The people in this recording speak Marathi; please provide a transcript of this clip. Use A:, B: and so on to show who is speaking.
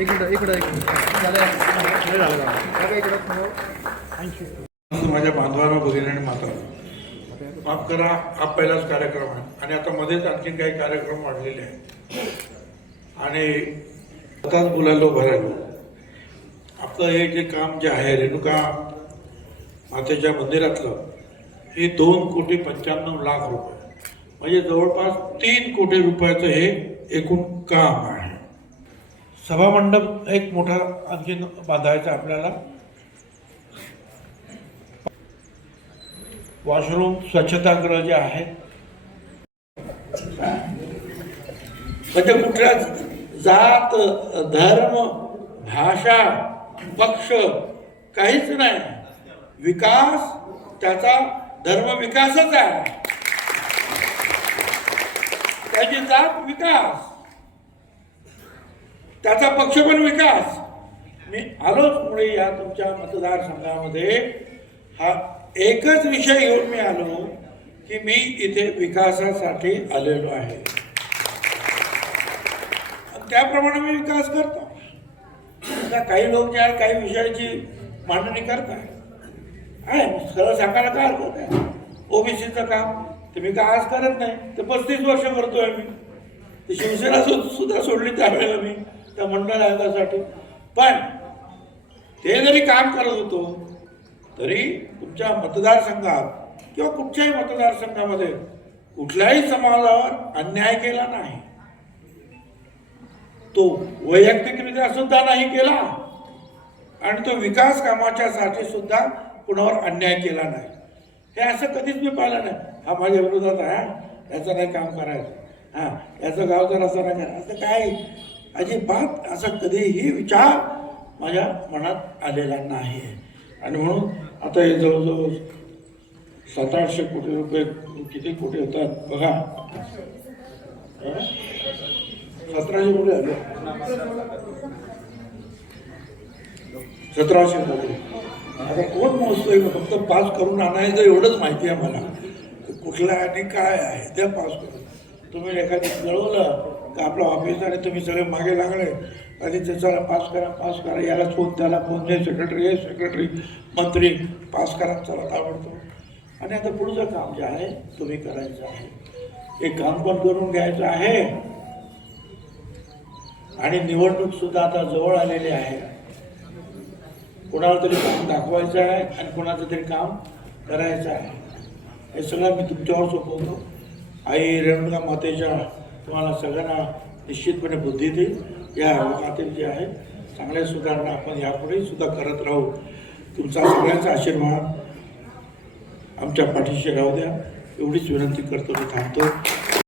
A: इकडं इकडं. इकडं
B: माझ्या बांधवांना भगिनी आणि माता माफ करा हा पहिलाच कार्यक्रम आहे. आणि आता मध्येच आणखीन काही कार्यक्रम वाढलेले आहेत. आणि आताच बोलायलो भरायलो आपलं हे जे काम जे आहे रेणुका मातेच्या मंदिरातलं हे दोन कोटी पंच्याण्णव लाख रुपये. म्हणजे जवळपास तीन कोटी रुपयाचं हे एकूण काम आहे. सभामंडप एक मोठा आणखीन बांधायचा आपल्याला. वॉशरूम स्वच्छतागृह जे आहे. म्हणजे कुठल्या जात धर्म भाषा पक्ष काहीच नाही. विकास त्याचा धर्म विकासच आहे. त्याची जात विकास. त्याचा पक्ष पण विकास. मी आलोच पुढे या तुमच्या मतदारसंघामध्ये हा एकच विषय घेऊन मी आलो की मी इथे विकासासाठी आलेलो आहे. त्याप्रमाणे मी विकास करतो. आता काही लोक जे आहे काही विषयाची मांडणी करताय आहे खरं सांगायला काय हरकत आहे? ओबीसीचं काम ते मी का आज करत नाही? ते पस्तीस वर्ष करतोय मी. ते शिवसेना सुद्धा सोडली त्यावेळेला मी. त्या मंडळ आयोगासाठी. पण ते जरी काम करत होतो तरी तुमच्या मतदारसंघात किंवा कुठच्याही मतदारसंघामध्ये कुठल्याही समाजावर अन्याय केला नाही. तो वैयक्तिकरित्या सुद्धा नाही केला आणि तो विकास कामाच्या साठी सुद्धा कुणावर अन्याय केला नाही. हे असं कधीच मी पाहिलं नाही. हा माझ्या विरोधात आहे हा. याचं नाही काम करायचं. हा याचं गाव जर असं नाही करायचं असं काय? अजिबात असा कधीही विचार माझ्या मनात आलेला नाही. आणि म्हणून आता हे जवळजवळ सात आठशे कोटी रुपये किती कोटी होतात बघा. सतराशे कोटी आले. सतराशे कोटी. आता कोण मोजतोय? फक्त पास करून आणायचं एवढंच माहिती आहे मला. कुठला आणि काय आहे? त्या पास करून. तुम्ही एखादी कळवलं का आपलं ऑफिस आणि तुम्ही सगळे मागे लागले आणि त्याचा पास करा पास करा याला फोन त्याला फोन दे सेक्रेटरी हे सेक्रेटरी मंत्री पास करा चला आवडतो आणि आता पुढचं काम जे आहे तुम्ही करायचं आहे. हे काम पण करून घ्यायचं आहे. आणि निवडणूक सुद्धा आता जवळ आलेली आहे. कोणाला तरी काम दाखवायचं आहे आणि कोणाचं तरी काम करायचं आहे. हे सगळं मी तुमच्यावर सोपवतो. आई रेणुका मातेच्या तुम्हाला सगळ्यांना निश्चितपणे बुद्धी देईल. या खातील जे आहे चांगल्या सुधारणा आपण यापुढेही सुद्धा करत राहू. तुमचा सगळ्यांचा आशीर्वाद आमच्या पाठीशी राहू द्या. एवढीच विनंती करतो मी थांबतो.